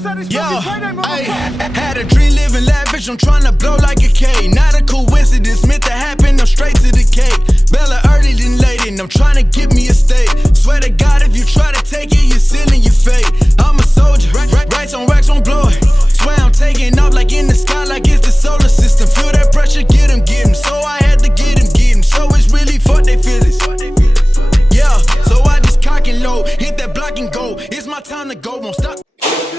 Yo, I had a dream living lavish, I'm trying to blow like a K. Not a coincidence, meant to happen, I'm straight to the cake. Bella early than late, and I'm trying to get me a steak. Swear to God, if you try to take it, you're sealing your fate. I'm a soldier, racks on blow it. Swear I'm taking off like in the sky, like it's the solar system. Feel that pressure, get him. So I had to get him. So it's really fuck they feelings. Yeah, so I just cock and load, hit that block and go. It's my time to go, won't stop.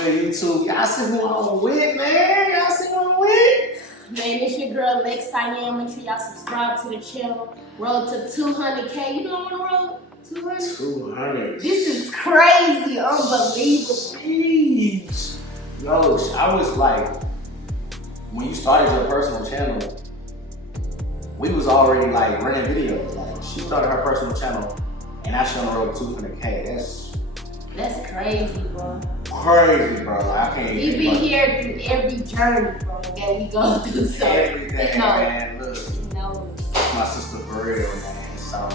Good YouTube. Y'all see who I'm with, man. Y'all see who I'm with? Man, it's your girl Lex I am. Make sure y'all subscribe to the channel. Roll to 200K. You know what I'm roll? 200? 200. This is crazy. Unbelievable. Jeez. Yo, I was like, when you started your personal channel, we was already like running videos. Like, she started her personal channel, and I showed her 200K. That's crazy, bro. Crazy, bro. I can't We be here through every journey, bro, that we go through. So, everything, man. Look, my sister for real, man. So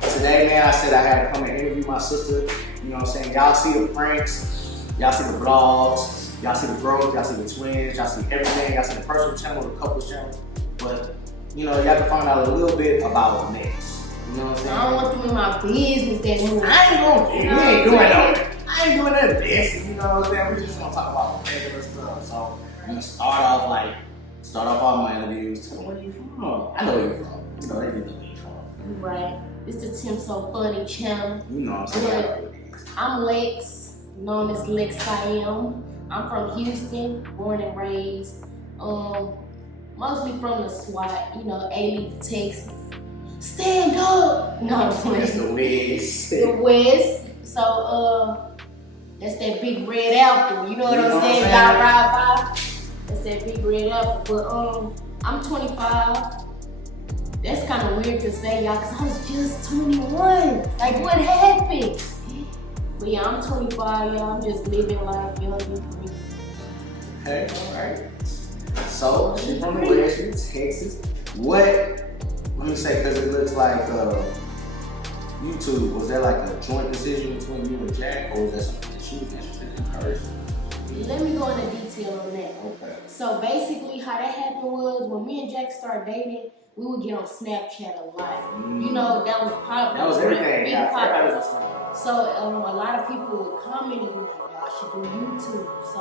today, man, I said I had to come and interview my sister. You know what I'm saying? Y'all see the pranks, y'all see the vlogs, y'all see the growth, y'all see the twins, y'all see everything. Y'all see the personal channel, the couples channel. But you know, y'all can find out a little bit about Lex. You know what I'm saying? I don't want them in my business that much. I ain't doing none of this. You know what I'm saying? We're just gonna talk about regular stuff. So I'm gonna start off all my interviews. Tell them where you from. I know where you're from. You know, they need to know where you're from. Right. It's the TimSoFunny channel. You know what I'm saying? I'm Lex, known as Lex I am. I'm from Houston, born and raised. Mostly from the SWAT, you know, A-League, Texas. Stand up! No, That's the West. The West. So, that's that big red apple. You know what I'm saying? Y'all ride by. That's that big red apple. But I'm 25. That's kind of weird to say, y'all, because I was just 21. Like, what happened? But yeah, I'm 25, y'all. I'm just living life young and free. Okay, alright. So, she's from the West, she's Texas. Let me say, because it looks like YouTube, was that like a joint decision between you and Jack, or was that something that she was interested in first? Let me go into detail on that. Okay. So basically how that happened was when me and Jack started dating, we would get on Snapchat a lot. You know, that was popular. That was everything. Yeah, everybody was on Snapchat. So a lot of people would comment and be like, y'all should do YouTube. So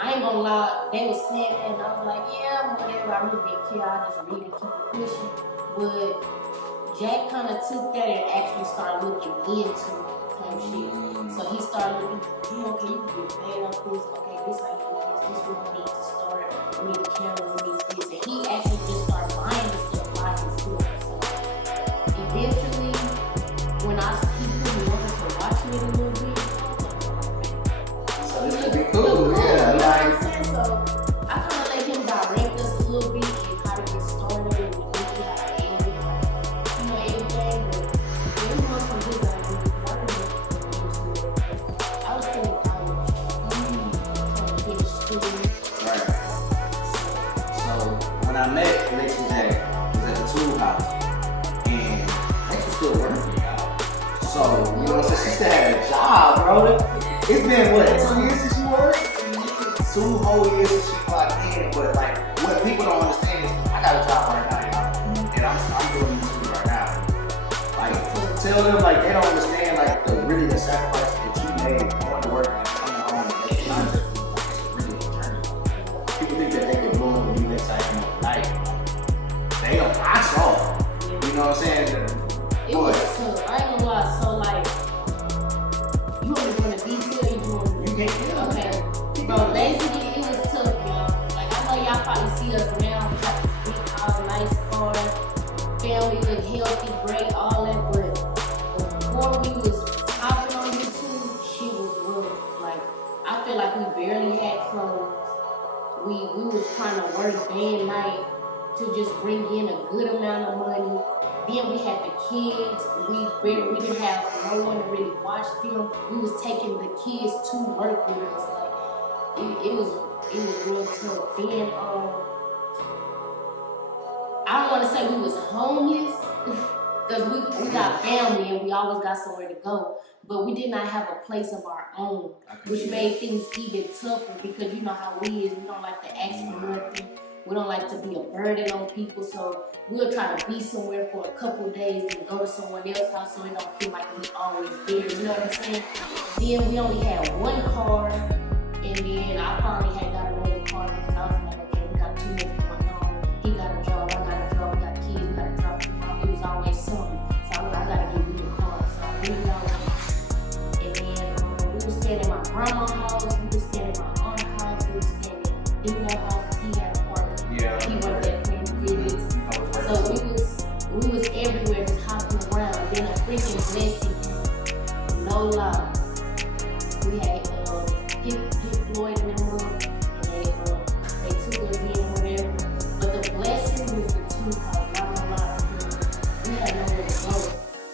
I ain't gonna lie, they was saying that and I was like, yeah, whatever, I really didn't care, I just read and keep it pushing. But Jack kind of took that and actually started looking into type shit. So he started looking, okay, you can get paid off this, okay, this how you do this is what we need to start, we need a camera, we need this. And he actually just started buying this stuff by himself. So eventually, when he really wanted to watch me a little bit, so this could be cool, yeah. Like, so I kind of let him direct us a little bit and how to get started and how to edit, you know, everything. But it was from his idea. I was still in college, trying to finish school. right. So when I met Lex was at the tool house, and Lex was still working, y'all. So, you know what I'm saying? She still had a job, bro. It's been what, 2 years since she worked? 2 whole years since she clocked in, but like what people don't understand is I got a job right now, y'all, and I'm doing YouTube right now. Like, tell them like they don't understand like the sacrifice that you made going to work and coming home. And it's not just like it's really a journey. People think that they can blow up and be next time overnight. They don't. I saw it. You know what I'm saying? It was tough. I ain't gonna lie. So like, you want to go into detail? You can't. Okay. Bro, basically it was tough, y'all. Like I know y'all probably see us now. We got this big house, nice car, family look healthy, great, all that. But before we was hopping on YouTube, shit was rough. Like I feel like we barely had clothes. We was trying to work day and night to just bring in a good amount of money. Then we had the kids. We didn't have no one to really watch them. We was taking the kids to work with us. Like it was real tough. Then I don't want to say we was homeless because we got family and we always got somewhere to go. but we did not have a place of our own, which made things even tougher because you know how we is. We don't like to ask for nothing. We don't like to be a burden on people, so we'll try to be somewhere for a couple of days and go to someone else's house so it don't feel like we always there, you know what I'm saying? Then we only had one car, and then I finally had got another car because I was like, okay, we got too much going on. He got a job, I got a job, we got kids, we got to drop them off. It was always something, so I was like, I got to get me a car. So I moved out, and then we were staying at my grandma's house, we were staying at my aunt's house, we were staying at Dino's house. He had a apartment. Yeah. He worked at Queen Village. So we was everywhere just hopping around. Then a freaking blessing came. No lie. We had hit Floyd and them up, and they took us in whatever. But the blessing was the 2 house, not a lot of we had nowhere to go.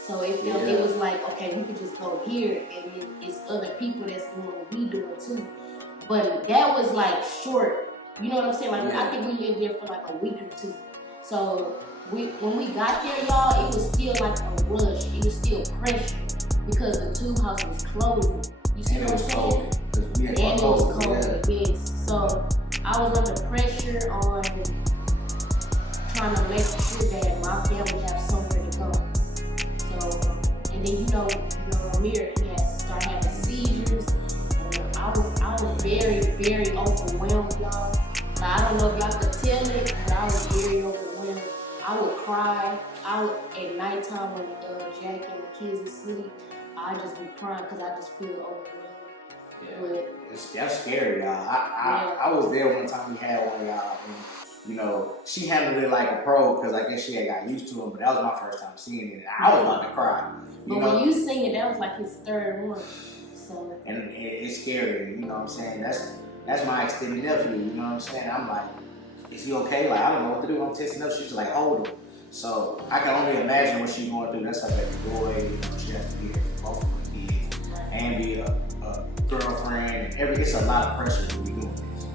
So it was like, okay, we could just go here, and it's other people that's doing what we doing too. But that was like short. You know what I'm saying? Like I think we lived there for like a week or 2. So when we got there, y'all, it was still like a rush. It was still pressure because the 2 house was closing. You see what I'm saying? And it was cold, yes. So I was under pressure on trying to make sure that my family have somewhere to go. So and then you know Amir, he had to start having seizures. And I was very, very overwhelmed, y'all. Now, I don't know if y'all could tell it, but I was very overwhelmed. I would cry. At nighttime when Jack and the kids are asleep, I just be crying because I just feel overwhelmed. Yeah, that's scary, y'all. I was there one time we had one, y'all, and you know, she handled it like a pro because I guess she had got used to him, but that was my first time seeing it. I was about to cry. But when you sing it, that was like his 3rd one. So. And it's scary, you know what I'm saying? That's my extended nephew, you know what I'm saying? I'm like, is he okay? Like, I don't know what to do. I'm testing up. She's like, hold him. So I can only imagine what she's going through. That's her baby boy. You know, she has to be there for both of her kids and be a girlfriend. And it's a lot of pressure to be doing this.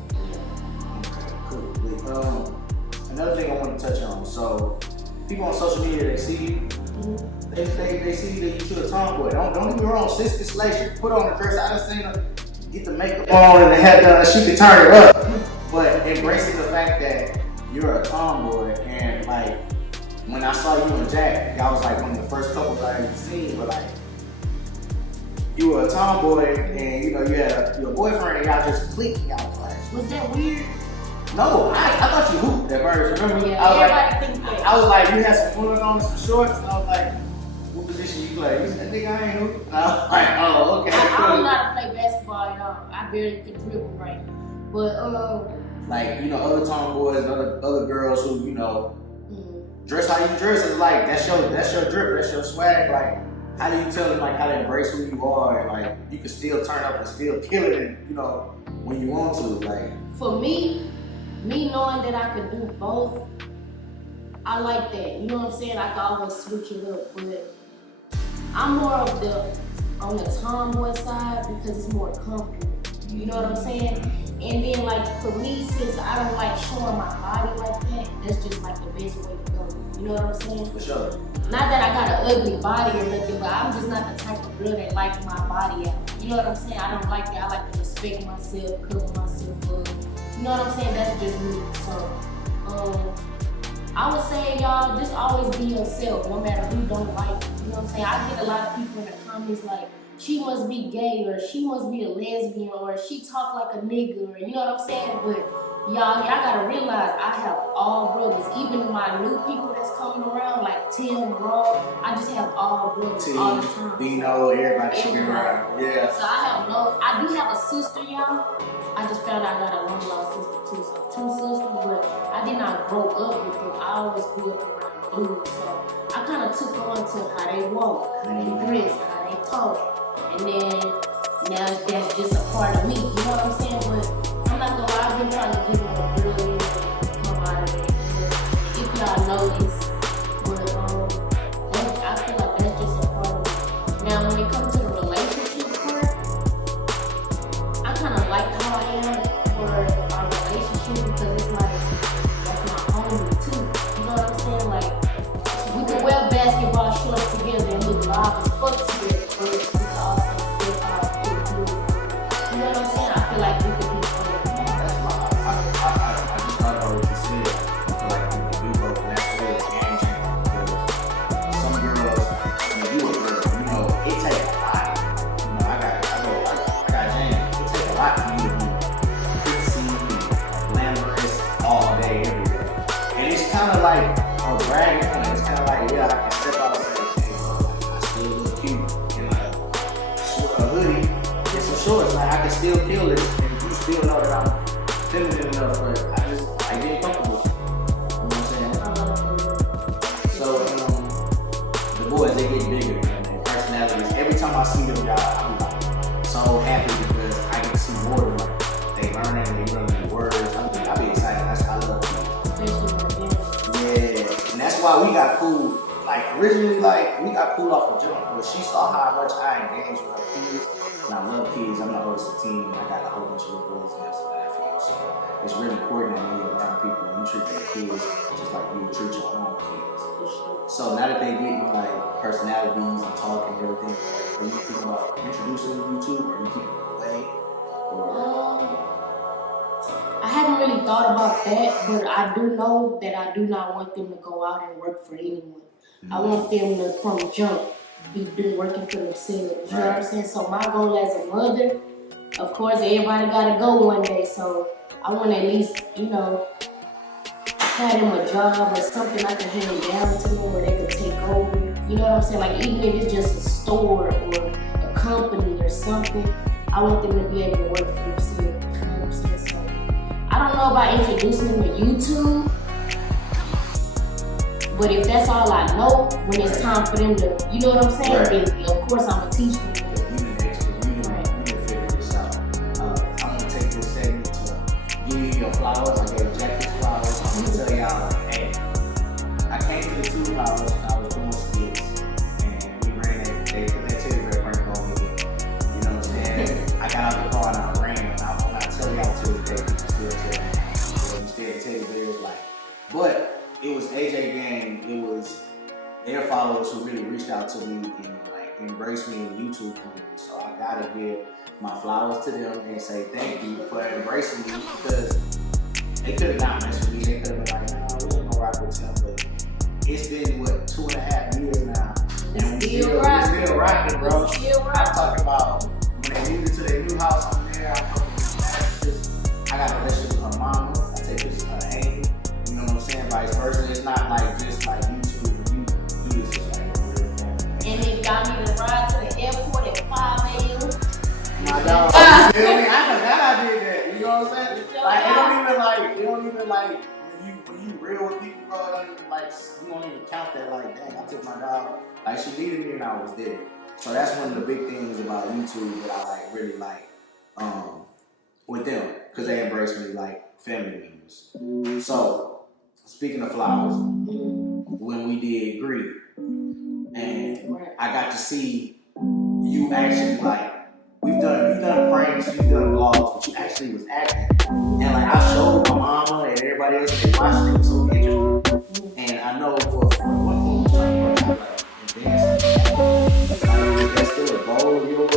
Okay, cool. Another thing I want to touch on. So people on social media, they see you. They see that you're a tomboy. Don't get me wrong. Sister Slay, put on the dress. I done seen her get the makeup on and the hair done. She can turn it up. But embracing the fact that you're a tomboy, and like when I saw you and Jack, y'all was like one of the first couples I ever seen. But like you were a tomboy, and you know you had your boyfriend, and y'all just clicked. Y'all was like, was that weird? No, I thought you hooped at first. Remember? Yeah, everybody thinks that. I was like, you had some pulling on some shorts, and I was like, what position you play? You said, nigga, I ain't hooping. And I was like, oh, okay. I don't know how to play basketball, y'all. I barely can dribble right. But like, you know, other tomboys and other girls who, you know, dress how you dress is like that's your drip, that's your swag. Like, how do you tell them like how to embrace who you are, and like you can still turn up and still kill it, and you know when you want to. Like for me knowing that I could do both, I like that. You know what I'm saying? I can always switch it up, but I'm more on the tomboy side because it's more comfortable. You know what I'm saying? And then like for me, since I don't like showing my body like that, that's just like the best way to go. You know what I'm saying? for sure. Not that I got an ugly body or nothing, but I'm just not the type of girl that likes my body out. You know what I'm saying? I don't like that. I like to respect myself, cover myself up. You know what I'm saying? That's just me. So, I would say, y'all, just always be yourself, no matter who don't like you. You know what I'm saying? I get a lot of people in the comments like, she must be gay, or she must be a lesbian, or she talk like a nigga, or you know what I'm saying? But y'all gotta realize I have all brothers. Even my new people that's coming around, like Tim, bro, I just have all brothers all the time. Dino, everybody should be around. Yeah. So I do have a sister, y'all. I just found out I got a long lost sister too. So 2 sisters, but I did not grow up with them. I always grew up around dudes. So I kind of took on to how they walk, how they dress, how they talk. And then now that's just a part of me, you know what I'm saying? But I'm not gonna lie, I've been trying to get more girl come out of it. If y'all know this, but I feel like that's just a part of me. Now when it comes to the relationship part, I kind of like how I am for our relationship because it's like that's my homie too. You know what I'm saying? Like we can wear basketball shorts together and look live as fuck together, but we can also how we got cool. Like originally, like we got cool off the jump, but she saw how much I engage with her kids, and I love kids. I'm the oldest of 10, and I got a whole bunch of little brothers and nephews. So it's really important that when you're around people, you treat their kids just like you would treat your own kids. So now that they get like personalities and talk and everything, are you thinking about introducing them to YouTube, or are you keeping them away? I haven't really thought about that, but I do know that I do not want them to go out and work for anyone. I want them to, from jump, be working for themselves. You know what I'm saying? So my goal as a mother, of course, everybody got to go one day. So I want to at least, you know, have them a job or something I can hand down to them where they can take over. You know what I'm saying? Like even if it's just a store or a company or something, I want them to be able to work for themselves. You know what I'm saying? So I don't know about introducing them to YouTube. But if that's all I know, when it's time for them to, you know what I'm saying? Then of course I'm gonna teach them. You need to figure this out. I'm gonna take this segment to give you your flowers. I gave Jack his flowers. I'm gonna tell y'all, hey, I came to the tube house when I was doing skits, and we ran that. They put that teddy bear prank on me. You know what I'm saying? I got out the car and I ran. When I tell y'all to this day, people still tell me. You still teddy bears like, but. It was AJGANG, it was their followers who really reached out to me and like embraced me in the YouTube community. So I gotta give my flowers to them and say thank you for embracing me, because they could have not messed with me. They could have been like, no, we ain't gonna rock with him. But it's been what, 2.5 years now. And we still rocking, bro. I'm talking about when they moved into their new house, I'm there, I'm helping with mattresses. I got a relationship with her mama, I take pictures of her Amy. You know what I'm saying? Vice versa. It's not like just like YouTube and you do this just like a real family. And if y'all need to ride to the airport at 5 a.m. My dog, you feel me? I forgot I did that. You know what I'm saying? Like it don't even like when you real with people, bro, it don't even like, you don't even count that like, dang, I took my dog. Like she needed me and I was there. So that's one of the big things about YouTube that I like really like with them, because they embrace me like family members. So speaking of flowers, when we did Greed, and I got to see you actually like, we've done pranks, you've done vlogs, but you actually was acting. And like I showed my mama and everybody else, they watched it, it was so interesting. And I know for one point was trying to work out like in dancing. Like, is that still a goal of yours?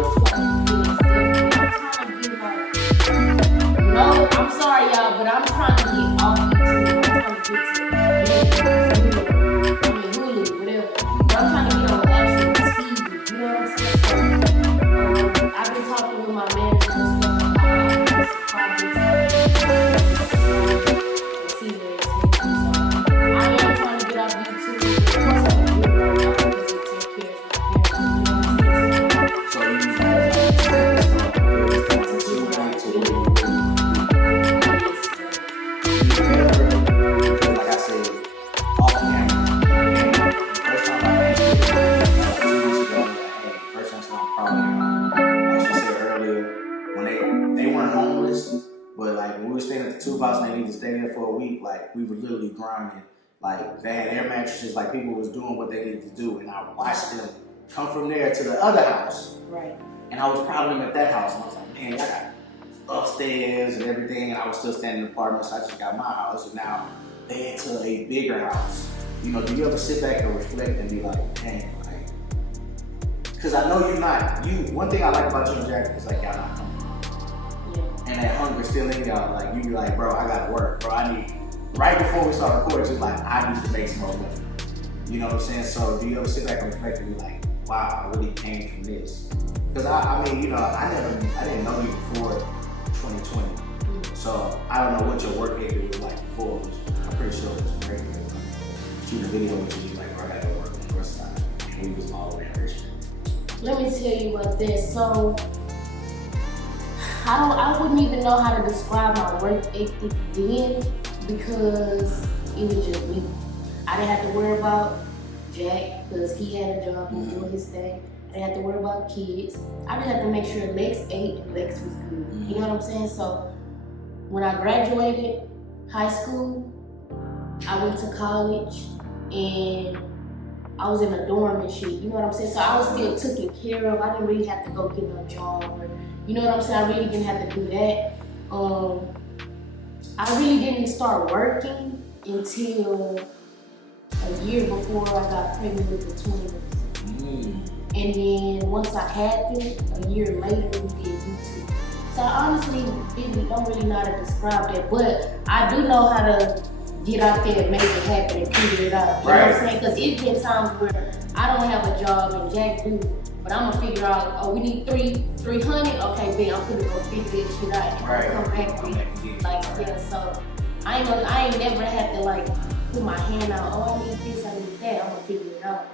No, I'm sorry y'all, but I'm trying to get off YouTube. Hulu, whatever. But I'm trying to get on actual TV. You know what I'm saying? So, I've been talking with my manager and stuff about this project. See where it's headed. So, I am trying to get off YouTube. Of course, I'm going to do it because it takes care of my parents. So you use that like I said, off camera. First time I came to 2 weeks ago, hey, first time I'm proud of you. Like she said earlier, when they weren't homeless, but like when we were staying at the tube house and they needed to stay there for a week, like we were literally grinding. Like they had air mattresses, like people was doing what they needed to do, and I watched them come from there to the other house. Right. And I was proud of them at that house, and I was like, man, y'all got upstairs and everything, and I was still staying in the apartment, so I just got my house, and now they into a bigger house. You know, do you ever sit back and reflect and be like, dang, like, because I know one thing I like about you and Jack is like, y'all not hungry. Yeah. And that hunger still in y'all, like, you be like, bro, I gotta work, bro, right before we start recording, just like, I need to make some more money. You know what I'm saying? So do you ever sit back and reflect and be like, wow, I really came from this? Because I mean, you know, I didn't know you before 2020. So I don't know what your work ethic was like before, which I'm pretty sure it was great. Shooting a video with you, like, bro, I gotta work on the first time. And we was all the way in Richmond. Let me tell you about this. So I wouldn't even know how to describe my work ethic then, because it was just me. I didn't have to worry about Jack because he had a job, he was doing his thing. I didn't have to worry about kids. I just had to make sure Lex ate and Lex was good. You know what I'm saying? So when I graduated high school, I went to college and I was in a dorm and shit, you know what I'm saying? So I was still taken care of. I didn't really have to go get no job, or, you know what I'm saying? I really didn't have to do that. I really didn't start working until a year before I got pregnant with the twins. And then once I had them, a year later we did YouTube. So I honestly don't really know how to describe that, but I do know how to get out there and make it happen and figure it out. You know what I'm saying? Because it's been times where I don't have a job and Jack do, but I'm gonna figure out, oh, we need 300. Okay, Ben, I'm gonna go figure this shit out and come back with it. Like, yeah, so I ain't never had to like put my hand out, oh, I need this, I need that, I'm gonna figure it out.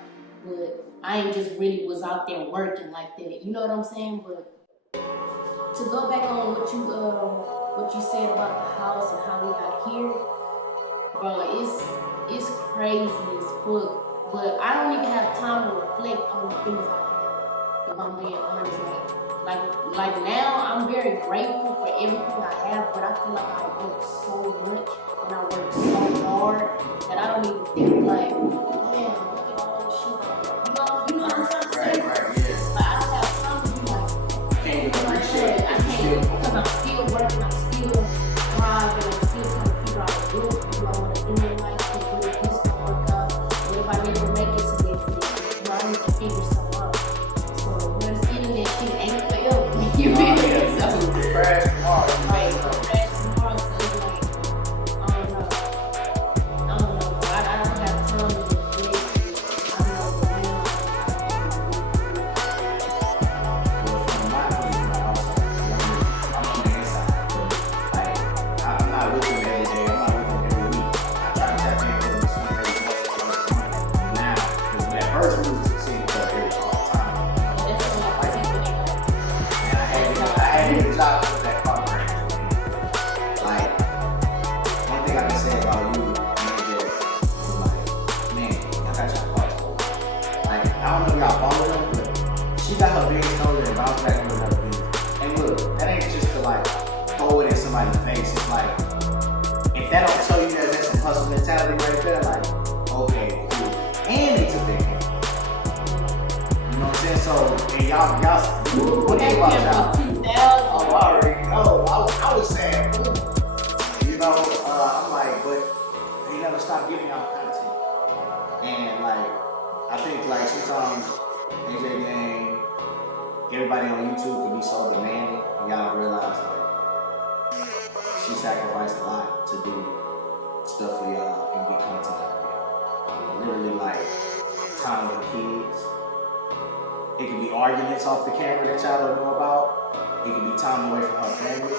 But I ain't just really was out there working like that. You know what I'm saying? But to go back on what you said about the house and how we got here, bro, it's crazy as fuck. But I don't even have time to reflect on the things I have, if I'm being honest. Like now, I'm very grateful for everything I have, but I feel like I work so much and I work so hard that I don't even think like, man, look at all the shit I have. You know what I'm trying to say? Yeah. But I don't have time to be like, I can't, because I'm still working, I'm still thriving, I'm still trying to figure out what I want to do in life, what this to work out. What if I never make it to this? You know, I need to figure something out. So when I'm seeing that shit ain't forever, you feel me? So Crash tomorrow. right, crash tomorrow, so it's like, I don't know, bro. I don't have time to reflect. I don't know the way. Well, from my point of view, I'm on the inside. Like, I'm not with them every day. I'm not with them every week. I try to tap in with them as soon as they want now. Because when that first move to see each other all the time. That's what I think when they got. And I had a job with that program. Like, one thing I can say about you, man, is like, man, y'all got your heart. Like, I don't know if y'all follow them, but she got her biggest shoulder and bounced back with another business. And look, that ain't just to like throw it in somebody's face. It's like, if that don't tell you that that's some hustle mentality right there, like, okay, cool. And they took their care. You know what I'm saying? So, and y'all, what do you about y'all? 2000. Oh, I already know. I was saying, you know, I'm like, but they never stop giving y'all content. And like, I think like sometimes AJGANG, everybody on YouTube can be so demanding, and y'all don't realize like she sacrificed a lot to do stuff for y'all and get content out of y'all. Literally like time with the kids. It can be arguments off the camera that y'all don't know about. It can be time away from her family.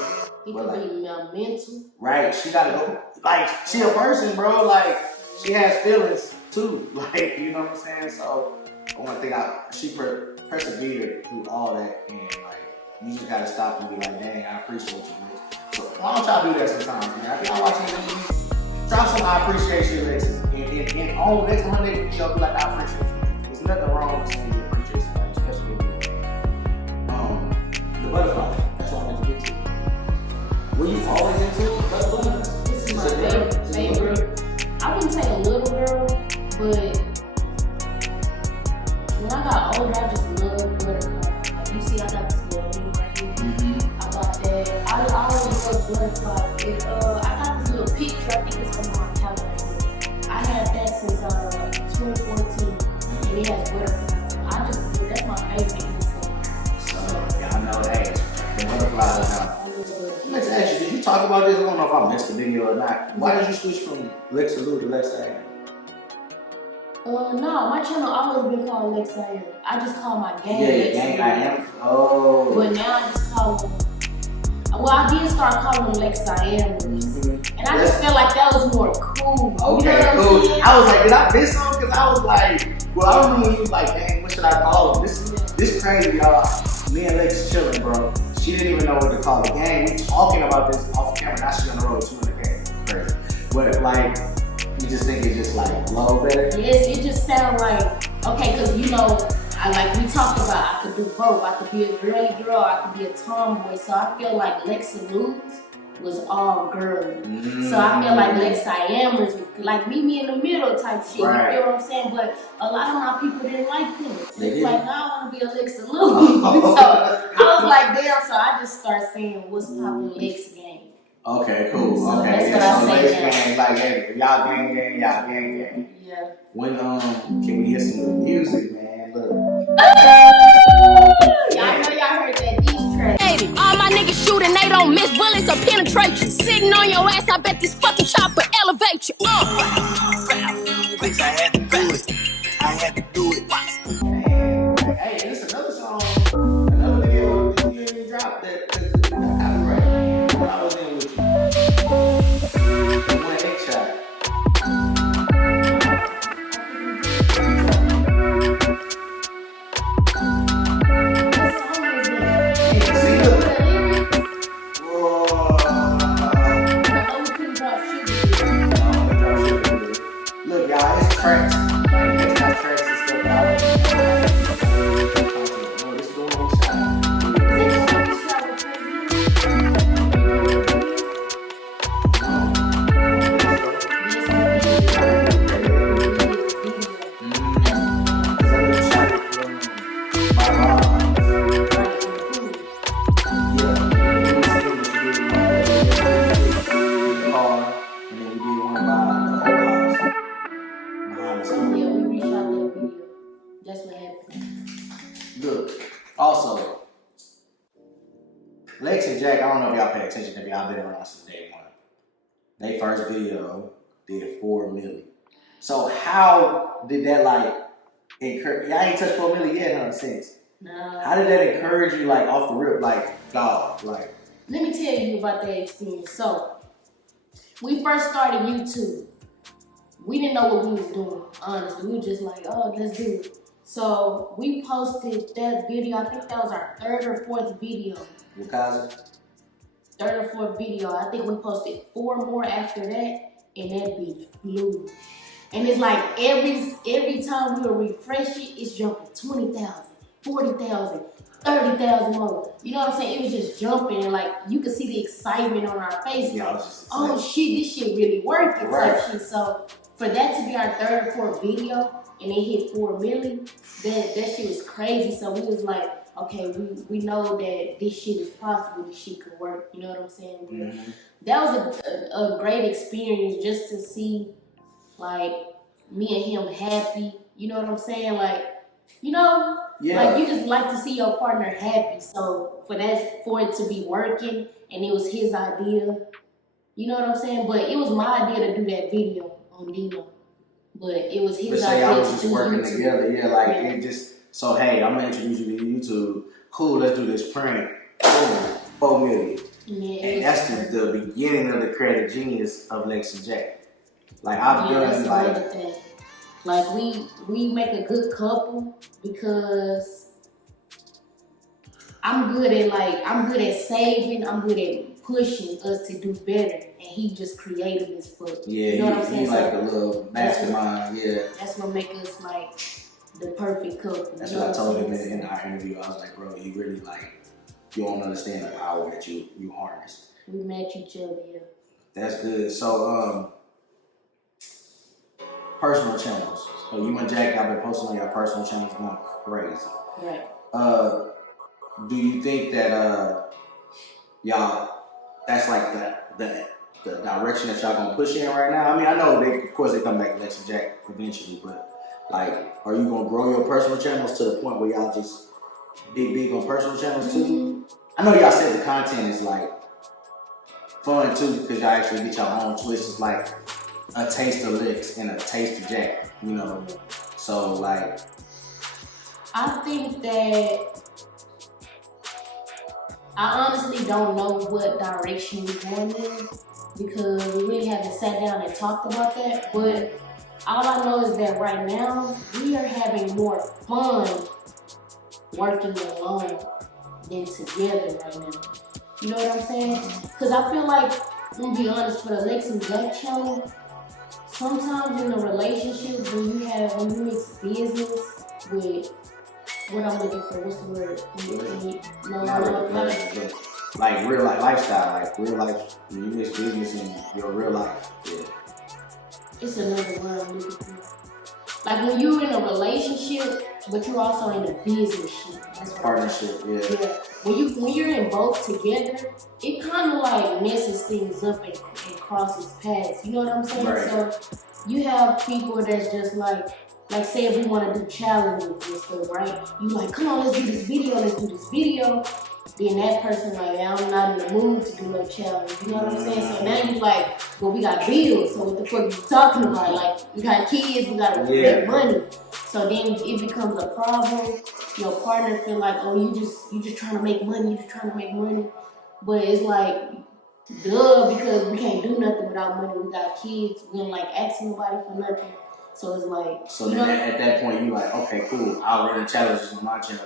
It But, could be mental. Right, she gotta go. Like, she a person, bro. Like, she has feelings too. Like, you know what I'm saying? So, one thing she persevered through all that, and like, you just gotta stop and be like, dang, I appreciate you, man. So, why don't y'all do that sometimes, man? If y'all watching this, drop some I appreciate you, Alexis. And on next Monday, you'll be like, I appreciate you. There's nothing wrong with saying you appreciate somebody, especially if you're the butterfly. That's what I meant to get to. Were you always into butterflies? This is my favorite. I wouldn't say a little girl, but when I got older, I just loved butterflies. Like, you see, I got this little thing right here. I got that. I always loved butterflies. I got this little picture. I think it's on my calendar. I had that since 2014, and it has butterflies. That's my favorite insect. So, y'all know, hey, the butterflies out. Let's ask you, did you talk about this? I don't know if I missed the video or not. Why did you switch from Lex Salute to Lex A? No, my channel always been called Lex I Am. I just call my gang. Yeah, gang I Am. Oh. But now I just call them. Well, I did start calling them Lex I Am. And I just felt like that was more cool. Okay, you know cool. saying? I was like, did I miss something? Because I was like, well, I remember when you was like, dang, what should I call him? This crazy, y'all. Me and Lex chilling, bro. She didn't even know what to call it. Gang, we talking about this off camera. Now she's on the road 200K. Crazy. But like, you just think it's just like low better? Yes, it just sounds like, okay, because you know, we talked about I could do both. I could be a girly girl, I could be a tomboy. So I feel like Lex Salute was all girly. So I feel like Lex Siamers, like meet me in the middle type shit. Right. You feel what I'm saying? But a lot of my people didn't like him. They It's did. like, no, I want to be Alexa Lou. So I was like, damn. So I just start saying, what's poppin' Lex gang. Okay, cool. So Okay, that's yeah. So what I Lex say now. gang, like hey, y'all gang. Yeah. When can we hear some good music, man? Look. Y'all know y'all heard that beat track. All my niggas shooting, they don't miss bullets or penetration. Sitting on your ass, I bet this fucking chopper elevate you. Thinks I had to do it. And hey, this is another song, another video that you didn't drop that copyright. When I was in with you. One headshot. See, look. Whoa. Look, y'all, it's tracks. Like, it's got tracks and stuff out. Oh, this is the one That's what happened. Look, also, Lex and Jack, I don't know if y'all pay attention, if y'all been around since day one. They first video did 4 million. So how did that like encourage, y'all ain't touched 4 million yet, huh, since? No. How did that encourage you like off the rip, like, dog, like? Let me tell you about that experience. So, we first started YouTube. We didn't know what we was doing, honestly. We were just like, oh, let's do it. So, we posted that video. I think that was our 3rd or 4th video. Wakaza? 3rd or 4th video. I think we posted 4 more after that, and that bitch blew. And it's like every time we would refresh it, it's jumping 20,000, 40,000, 30,000 more. You know what I'm saying? It was just jumping, and like you could see the excitement on our face. Yeah, I Like, was just oh shit, this shit really working. Right. Type shit. So for that to be our 3rd or 4th video, and it hit 4 million, that shit was crazy. So we was like, okay, we know that this shit is possible. This shit could work. You know what I'm saying? Mm-hmm. That was a great experience just to see, like, me and him happy. You know what I'm saying? Like, you know, Yeah. like you just like to see your partner happy. So for it to be working, and it was his idea. You know what I'm saying? But it was my idea to do that video on Dino. But it was his But say idea I was to just do working YouTube. together, yeah, like Yeah. it just, so hey, I'm gonna introduce you to YouTube. Cool, let's do this prank. Boom, 4 million. Yeah, And that's the beginning of the creative genius of Lex and Jack. Like I've that's done another like, thing. Like we make a good couple because I'm good at saving, I'm good at pushing us to do better, and he just creative as fuck. yeah, You know what I'm he saying? like So a little mastermind, yeah. that's what make us like the perfect couple. That's you know what I told I'm him saying? in our interview. I was like, bro, you really like, you don't understand the power that you harness. We match each other, yeah. That's good. So, personal channels. So you and Jack, y'all been posting on your personal channels going crazy. Right. Do you think that y'all, that's like the direction that y'all gonna push in right now? I mean, I know of course they come back to Lex and Jack eventually, but like, are you gonna grow your personal channels to the point where y'all just big on personal channels too? Mm-hmm. I know y'all said the content is like fun too because y'all actually get your own twists. It's like a taste of Lex and a taste of Jack, you know. So like, I think that I honestly don't know what direction we're going in because we really haven't sat down and talked about that. But all I know is that right now we are having more fun working alone than together right now. You know what I'm saying? Because I feel like, I'm gonna be honest, for the Lex and Jack channel, sometimes in a relationship when you mix business with what I'm looking for, what's the word? like real life lifestyle, like real life, you mix business and your real life. Yeah. It's another world I'm looking for. Like when you're in a relationship, but you're also in a business shit. That's what Partnership, yeah. When you're in both together, it kind of like messes things up and crosses paths. You know what I'm saying? Right. So you have people that's just like say if we want to do challenges and stuff, right? You like, come on, let's do this video. Then that person like, I'm not in the mood to do no challenge. You know what I'm saying? So now you like, well, we got bills. So what the fuck you talking about? Like, we got kids, we gotta make money. So then it becomes a problem. Your partner feel like, oh, you just trying to make money. But it's like, duh, because we can't do nothing without money. We got kids. We don't like asking nobody for nothing. So it's like, so then at that point you like, okay, cool. I'll run the challenges on my channel.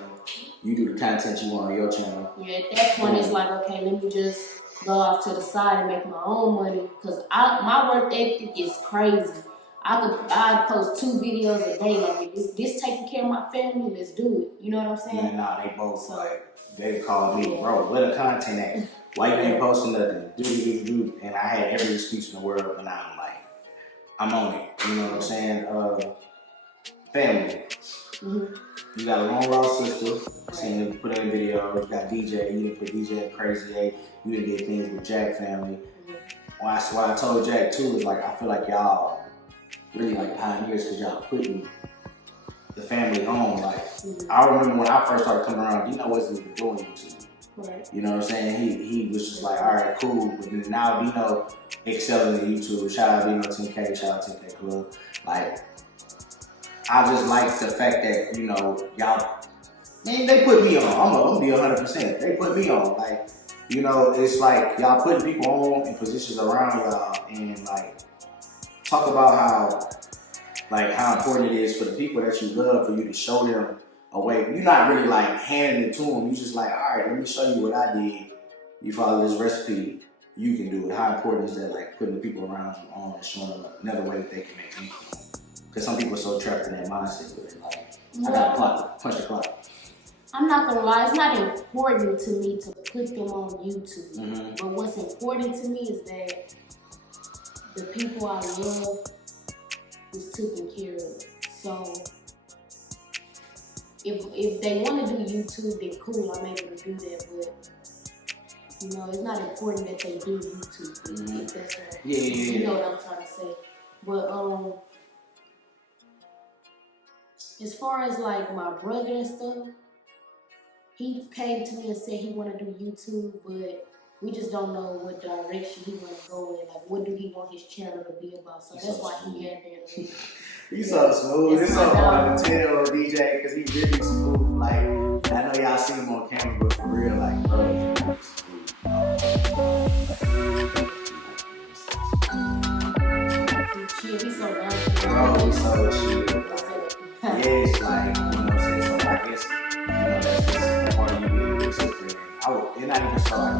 You do the content you want on your channel. Yeah, at that point it's like, okay, let me just go off to the side and make my own money. Cause my work ethic is crazy. I post 2 videos a day. Like if this taking care of my family, let's do it. You know what I'm saying? Yeah, nah, they both they called me, bro, where the content at? Why you ain't posting nothing? Do. And I had every excuse in the world, and I'm like, I'm on it. You know what I'm saying? Family. Mm-hmm. You got a long lost sister. Seen them put in a video. You got DJ. You didn't put DJ in Crazy A. You didn't did things with Jack family. Mm-hmm. What I told Jack too is like, I feel like y'all really like pioneers because y'all putting the family on. Like, I remember when I first started coming around, Dino wasn't even doing YouTube. Right. You know what I'm saying? He was just like, all right, cool. But then now Dino excelling in YouTube. Shout out Dino 10K, shout out 10K Club. Like, I just like the fact that, you know, y'all, man, they put me on. I'm gonna be 100%. They put me on. Like, you know, it's like y'all putting people on in positions around y'all and like talk about how important it is for the people that you love for you to show them a way. You're not really like handing it to them. You just like, all right, let me show you what I did. You follow this recipe, you can do it. How important is that? Like putting the people around you on and showing them another way that they can make income. Because some people are so trapped in that mindset with it. Like, I gotta punch the clock. I'm not gonna lie, it's not important to me to put them on YouTube. Mm-hmm. But what's important to me is that the people I love is taken care of. So if they want to do YouTube, then cool, I'm able to do that. But you know, it's not important that they do YouTube. Mm-hmm. If that's what, you know what I'm trying to say. But as far as like my brother and stuff, he came to me and said he want to do YouTube, but we just don't know what direction he want to go in. Like, what do he want his channel to be about? So that's why he had that. He's so smooth. It's so hard to tell DJ because he really smooth. Like, I know y'all see him on camera, but for real, like, bro, he's really smooth. He's so nice. Bro, he's so chill. Yeah, it's like, you know what I'm saying? So I guess, you know, that's just part of you being a big sister. It's not even so like,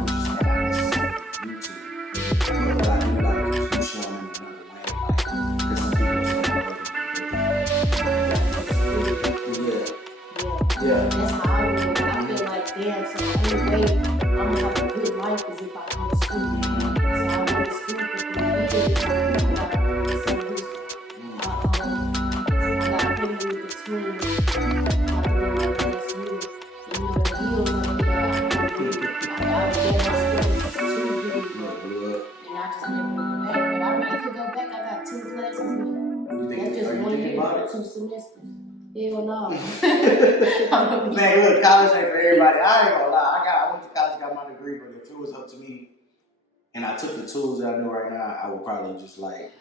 we just can't necessarily YouTube. But I do like you showing them another way. Like, because some people just Yeah. That's how I feel. I feel like, damn, so the only way I'm gonna have a good life is if I go to school. So I went to school for 3 years. I got a baby between semesters. Hell no. Man, look, college ain't for everybody. I ain't gonna lie. I went to college, got my degree, but if it was up to me and I took the tools that I know right now, I would probably just like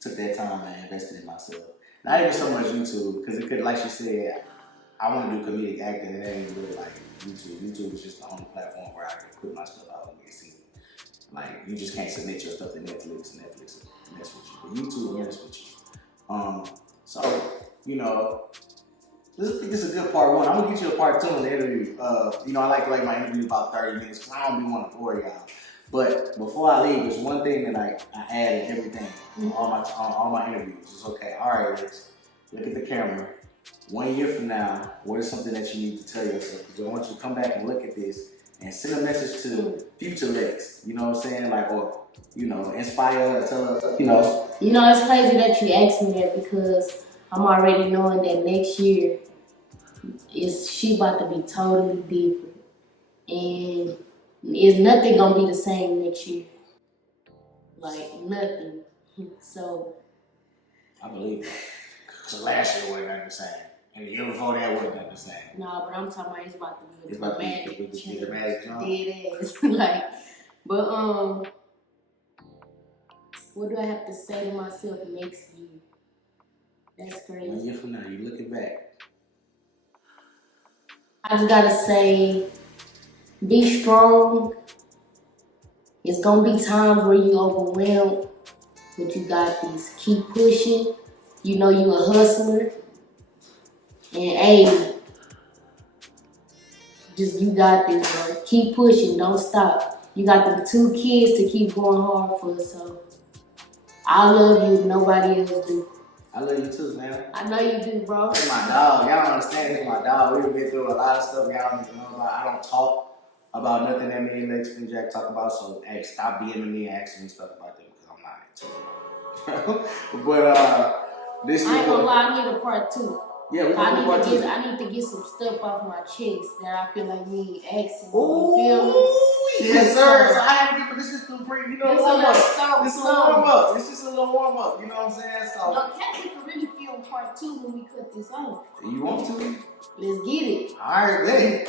took that time and invested in myself. Not even so much YouTube, because it could, like she said, I want to do comedic acting, and that ain't really like YouTube. YouTube is just the only platform where I can put my stuff out and get seen. Like, you just can't submit your stuff to Netflix, and Netflix mess with you. But YouTube will mess with you. So, you know, this is a good part one. I'm gonna get you a part two in the interview. You know, I like to make my interview about 30 minutes because I don't be want to bore y'all. But before I leave, there's one thing that I add in everything on all my interviews. It's okay. All right, let's look at the camera. 1 year from now, what is something that you need to tell yourself? Because I want you to come back and look at this and send a message to future Lex. You know what I'm saying? Like, or, you know, inspire her, tell her, you know. You know, it's crazy that you asked me that because I'm already knowing that next year she about to be totally different. And it's nothing gonna be the same next year. Like, nothing. So. I believe it. Because last year wasn't nothing the same. And the year before that wasn't nothing the same. Nah, but I'm talking about it's about to be It's about to be a dramatic jump. Dead ass. Like, but, what do I have to say to myself next year? That's crazy. 1 year from now, you looking back. I just gotta say, be strong. It's gonna be times where you overwhelmed, but you got this. Keep pushing. You know you a hustler. And hey, just you got this, bro. Keep pushing, don't stop. You got the 2 kids to keep going hard for, so I love you if nobody else do. I love you too, man. I know you do, bro. It's my dog. Y'all don't understand. It's my dog. We've been through a lot of stuff y'all don't even know about. I don't talk about nothing that me and Lex and Jack talk about, so hey, stop DMing me and asking me stuff about them because I'm not into it. But this is I ain't gonna lie, I need a part 2. Yeah, we gonna do part 2. I need to get some stuff off my chest that I feel like me asking. You feel me? Yes, sir. So I have to give this is too pretty. You know, warm up. This is a warm up. It's just a little warm up. You know what I'm saying? So. No, Cat, we can really film part 2 when we cut this off. You want to? Let's get it. All right, then.